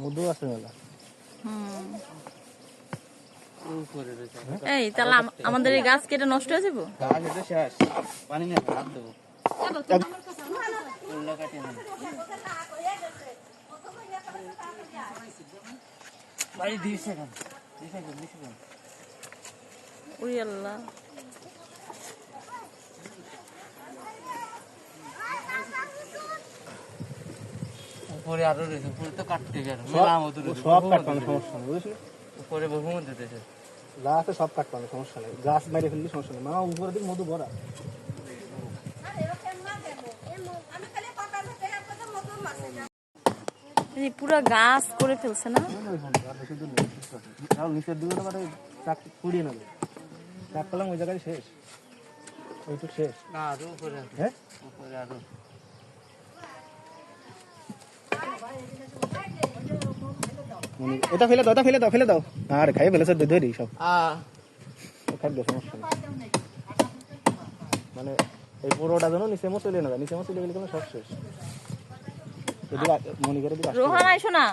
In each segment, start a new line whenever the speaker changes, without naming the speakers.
মধু আছে মেলা।
এই তাহলে আমাদের এই গাছ কেটে নষ্ট হয়ে যাব?
শেষ। পানি না হাত দেবো বাড়ি দুই সেকেন্ড দুই সেকেন্ড দুই সেকেন্ড
উই আল্লাহ।
উপরে আরও রয়েছে উপরে তো কাটতে গেল।
সব-
মেলা মতো রয়েছে
সব কাটপানো সমস্যা নেই বুঝলি
উপরে বহুমত দিতেছে
যা আছে সব কাটপানো সমস্যা নেই। গাছ মেরে ফেললে সমস্যা নেই। মা উপরে দিকে মধু ভরা।
এই পুরো গাছ করে ফেলছে না?
নিচের দিকে মানে চাক কুড়িয়ে নেবে। চাক পেলাম ওই জায়গায় শেষ। ওইটুক শেষ।
না আরও উপরে
হ্যাঁ?
উপরে
আরও। এটা ফেলে দাও এটা ফেলে দাও ফেলে দাও। আর খাই ফেলেছে ধরি সব।
আ।
খাদ্য সমস্যা মানে এই পুরোটা যেন নিচে মো চলে নেবে নিচে মো চলে গেলে কোনো সব শেষ। মনে করে দিকে
রোহান আইসো না?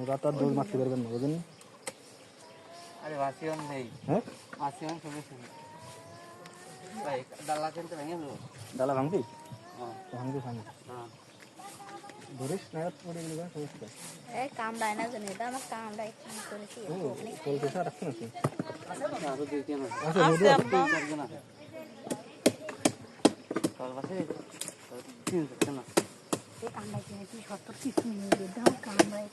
ওরা তো দৌড় মারতে পারবেন না বুঝলেন?
আরে বাসিয়ন নেই।
হ্যাঁ?
শুনে ভাই ডালা কিনতে ভেঙে
ডালা ভাঙবি?
হ্যাঁ।
ভাঙবি ভাঙবি।
হ্যাঁ।
ধরিস না পড়ে গেলে কোনো সমস্যা?
এই কামড়ায় না জানি এটা আমার কামড়ায় কি করেছি
কল পেশা রাখছি নাকি
আরও দুই তিন আছে।
আচ্ছা
আছে
আছে।
চারজন আছে। কাল বাসে? তিন চারজন আছে
এই কামড়ায় কিনে কি সত্তর কিছু নিয়ে আমার কামড়ায়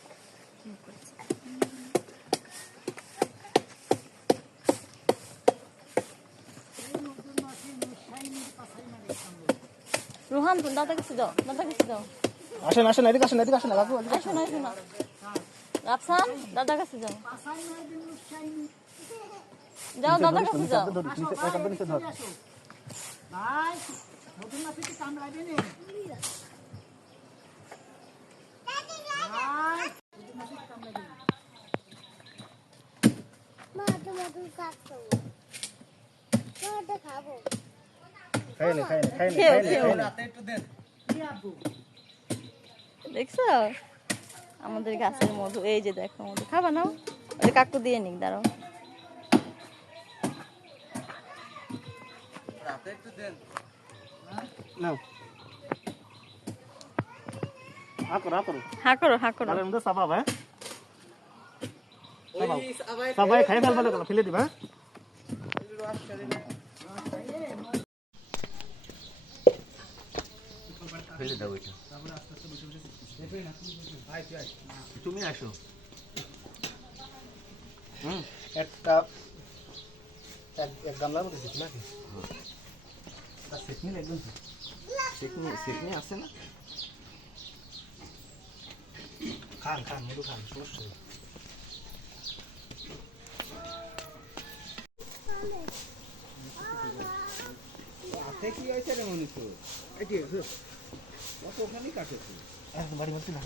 কি করেছে
রোহান তুমি দাদা কাছে যাও দাদা কাছে যাও
আসেন আসেন এদিকে আসেন এদিকে আসেন কাকু এদিকে
আইসো না আইসো না রাফসান দাদা কাছে যাও। যাও দাদা কাছে যাও।
নিচে এক হাতে নিচে ধর। নে খাই নে খাই নে
খেও
খাই নে
খেও
খাই নে
একটু দেন
দেখছ? আমাদের গাছের মধু এই যে দেখো মধু। খাবা নাও। কাকু দিয়ে নিক দাঁড়াও।
রাতে একটু দেন।
নাও। হা করো হা করো।
হা করো
হ্যাঁ? চাপাই খাই ফেলবা না ফেলে দিবা হ্যাঁ?
ফেলে দাও ওইটা তুমি আসো। হুম?
একটা এক এক গামলার মধ্যে দিচ্ছি নাকি? সেকনি একদম
সেকনি সেকনি আছে না?
খান খান মধু খান সমস্যা
হাতে কি হয়েছে রে মনীষ? এটি কাটেছে।
বাড়ি না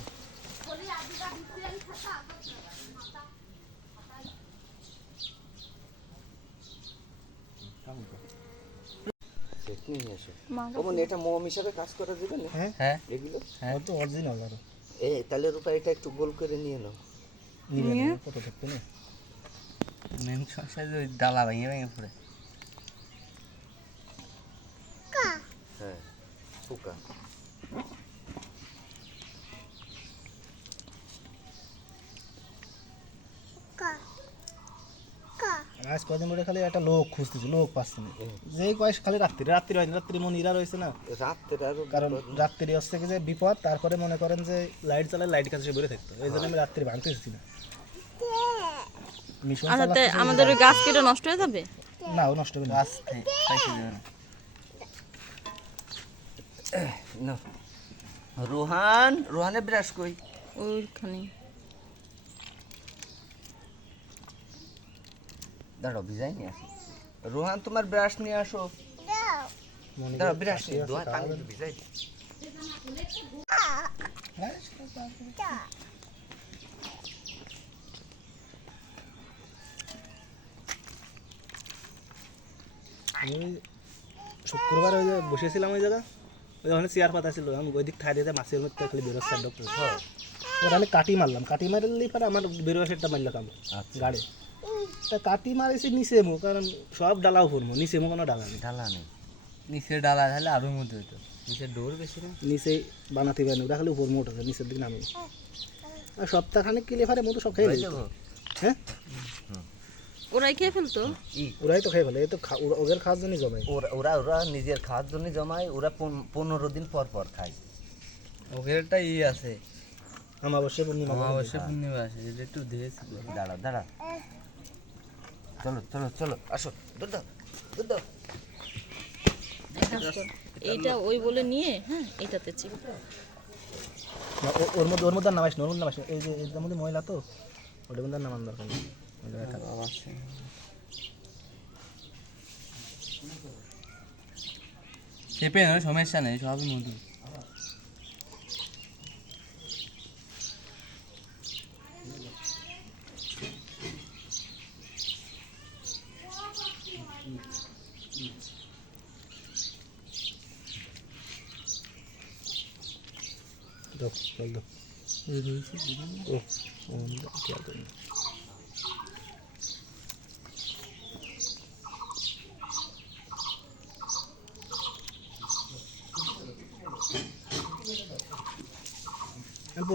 মোম হিসাবে কাজ করা যাবে না?
হ্যাঁ।
হ্যাঁ। এগুলো?
ও তো অরিজিনাল আর।
এ তাহলে রূপা এটা একটু গোল করে নিয়ে নাও।
নিবে কত থাকবে না।
মেন সংসারে ওই ডালা ভেঙে ভেঙে পড়ে হ্যাঁ পোকা
আজ কদিন ধরে খালি একটা লোক খুঁজতেছে লোক পাচ্ছে না। যেই কয়েস খালি রাত্রি রাত্রি হয় রাত্রি মন ইরা রয়েছে না।
রাত্রে
কারণ রাত্রি হচ্ছে কি যে বিপদ তারপরে মনে করেন যে লাইট চালায় লাইট কাছে বেরো থাকতো। এই জন্য আমি রাত্রি ভাঙতে এসেছি না।
আচ্ছা আমাদের গাছ কেটে নষ্ট হয়ে যাবে?
না ও নষ্ট হবে না।
গাছ খাইতে না। রোহান রোহানে ব্রাশ কই?
ওইখানে।
দাঁড়াও ভিজাই নিয়ে আসি। রোহান তোমার ব্রাশ নিয়ে আসো। দাঁড়াও ব্রাশ নিয়ে রোহান আমি ভিজাই
শুক্রবার বসেছিলাম ওই জায়গা। ওখানে চেয়ার পাতা ছিল আমি ওই দিক থাই দিয়ে মাছের মধ্যে খালি বেরোচ্ছে ডক্টর ওরা আমি কাটি মারলাম কাটি মারলি পরে আমার বেরোয় সেটা মারলো কাম গাড়ি। তা কাটি মারেছি নিচে মো কারণ সব ডালাও ফুরমো নিচে মো কোনো ডালা নেই।
ডালা নেই। নিচের ডালা তাহলে আরও মধ্যে হতো নিচের ডোর বেশি না।
নিচে বানাতে পারেনি ওরা খালি উপর মোট আছে নিচের দিকে নামে আর সপ্তাহখানেক কিলে ফারে মতো সব খেয়ে হ্যাঁ
ওরাই খেয়ে ফেলতো?
ওরাই তো খেয়ে ফেলে তো ওদের খাওয়ার জন্যই জমে
ওরা ওরা নিজের খাওয়ার জন্য জমায় ওরা পনেরো দিন পর পর খায়।
ওদের একটা ই আছে।
আমাবস্যা পূর্ণিমা
অমাবস্যা পূর্ণিমা আছে এটা একটু দিয়েছিল
দাঁড়া দাঁড়া। চলো চলো চলো আসো। দুধ দুধ
এইটা ওই বলে নিয়ে হ্যাঁ এটাতে চিপ।
ওর মধ্যে ওর মধ্যে নামাইস না ওর মধ্যে নামাইস এই যে এটার মধ্যে ময়লা তো ওটার মধ্যে নামান দরকার নেই।
চেপে নয় সমস্যা নেই সবই মধু
দাও জল দাও ও ও দাও, খেয়াল করি না।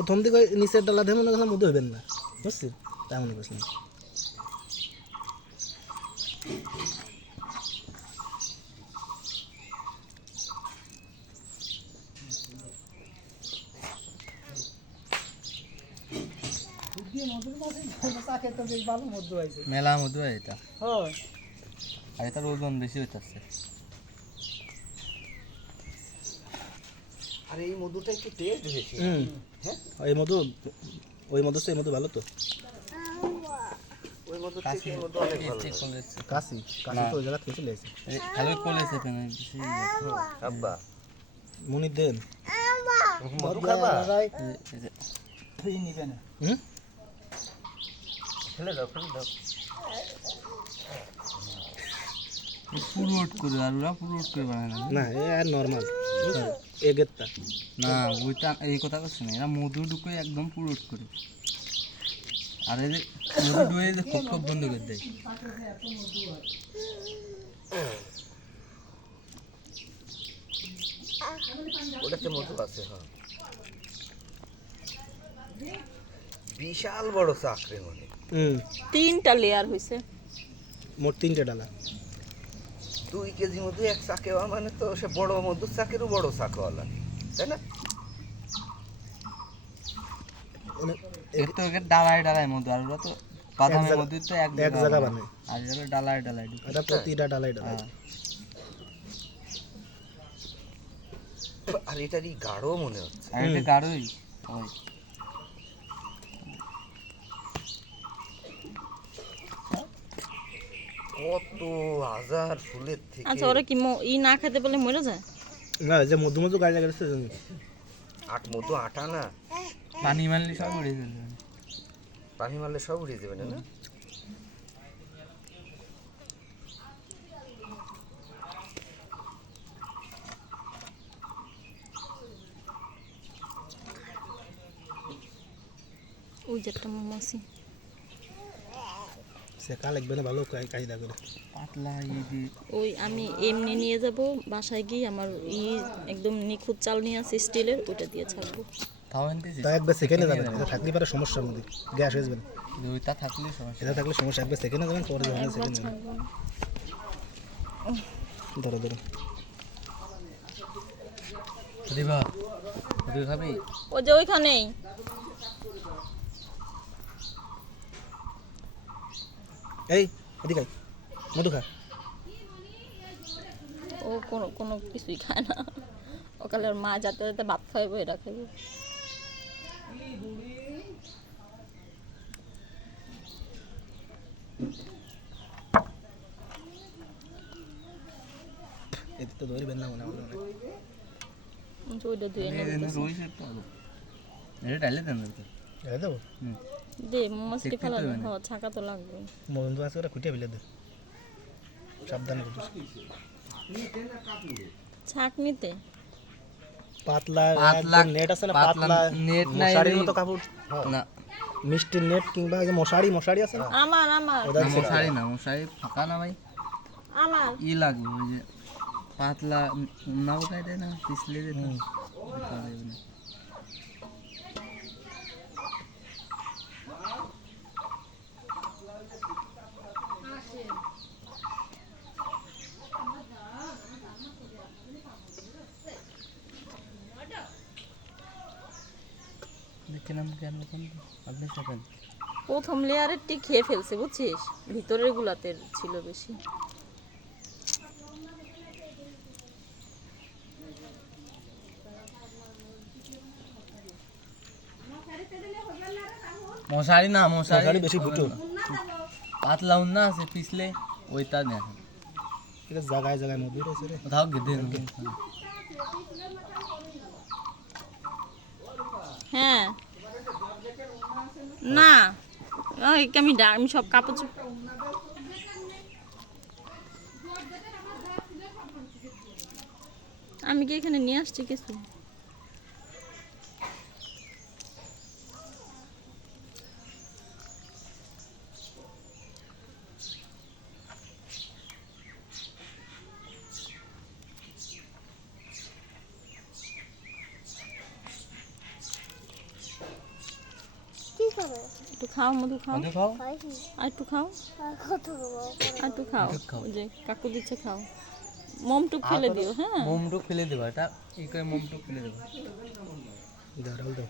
প্রথম দিকে নিচের ডালা দিয়ে মনে করলাম মধ্যে হইবেন না। বুঝছি? তাই মনে করছিলাম
মেলা মধু হয় এটা। আর এটার ওজন বেশি হইতাছে।
আর এই মধুটা একটু টেস্ট বেশি।
হুম। এই মধু ওই মধু এই মধু ভালো তো।
ওই মধু থেকে এই মধু অনেক ভালো
কাশি কাশি তো ওই জায়গা থেকে চলে
খালি কলে চেপে
আব্বা।
মনির দেন
মধু খাবা?
হুম?
ফেলে দাও ফেলে দাও।
পুরোট করে আর ওরা করে বানায়। না
না এ আর নর্মাল এ গেটটা
না ওইটা এই কথা না এরা মধু ঢুকে একদম পুরোট করে। আর এই যে মধু ঢুকে যে খুব খুব বন্ধ করে দেয়।
ওটাতে মধু আছে হ্যাঁ। বিশাল বড় চাকরি মানে
তিনটা লেয়ার হয়েছে
মোট তিনটা ডালা।
দুই কেজি মধু এক চাকেওয়া মানে তো সে বড় মধু চাকেরও বড় চাকওয়ালা তাই না?
এর তো একে ডালায় ডালায় মধু আর ওরা তো বাদামের মধু তো এক
এক জায়গা বানায়।
আর এরা ডালায় ডালায়
এটা প্রতিটা
হ্যাঁ।
আর এটারই গাঢ় মনে হচ্ছে।
আর এটা গাঢ়ই
কত হাজার ফুলের থেকে।
আচ্ছা ওরা কি ম- ই না খেতে বলে মরে যায়?
না যে মধু মধু গায়ে লাগাচ্ছে
আট মধু আটা না?
পানি মারলে সব উড়ে ফেলবে
পানি মারলে সব উড়িয়ে দেবে না না?
ওই যে একটা মৌমাছি।
সে কা লাগবে ভালো কাই- করে
পাতলা
ওই আমি এমনি নিয়ে যাব বাসায় গিয়ে আমার ই একদম নিখুঁত চাল নিয়ে আছে স্টিলের ওটা দিয়ে ছাড়বো।
তা একবার সেকেন্ডে যাবেন এটা থাকলে পারে সমস্যার মধ্যে গ্যাস হয়ে যাবে
ওইটা থাকলে সমস্যা।
এটা থাকলে সমস্যা একবার সেকেন্ডে যাবেন পরে যাবেন সেকেন্ডে ধরো ধরো।
দিবা খাবি
ওই যে ওইখানেই।
এই এদিকে আয়। মধু খা।
ও কোনো কোনো কিছুই খায় না। ওকালে ওর মা যাতে যাতে ভাত খাইবো এটা খাইবো।
এতে তো ধরবেন না মনে হয় মনে
ওইটা ধুয়ে
এটা ডালে দেন
দেবো?
দে
দেখতে
ফেলা। হ্যাঁ ছাকা তো লাগবে।
মধু আছে ওরা খুঁটিয়ে ফেলে দে। সাবধানে করিস
ছাকনিতে
পাতলা
পাতলা
নেট আছে না
পাতলা নেট নাই
মশারির মতো কাপড়।
না।
মিষ্টির নেট কিংবা যে মশারি মশারি আছে না?
আমার আমার।
মশারি না মশারি ফাঁকা না ভাই।
আমার।
ই লাগবে ওই যে পাতলা নাও দেয় না পিছলে যেটা ওটা দেবে না। দেখছিলাম কেন এখন আপনি সেখান
প্রথম লেয়ারেরটি খেয়ে ফেলছে বুঝছিস? ভিতরের গুলাতে ছিল বেশি।
মশারি না মশারি।
বেশি ফুটো।
পাতলা উন্না আছে পিছলে। ওইটা দেখেন
এটা জায়গায় জায়গায় মধুর আছে রে।
কোথাও গেদে
হ্যাঁ। না। ওই আমি আমি সব কাপড় চোপ- আমি কি এখানে নিয়ে আসছি কিছু? একটু খাও মধু খাও।
খাও?
আর একটু খাও।
আর
একটু খাও। যে কাকু দিচ্ছে খাও। মোমটুক ফেলে দিও হ্যাঁ।
মোমটুক ফেলে দেবা এটা এই করে মোমটুক ফেলে দেবা।
দাঁড়াও দাও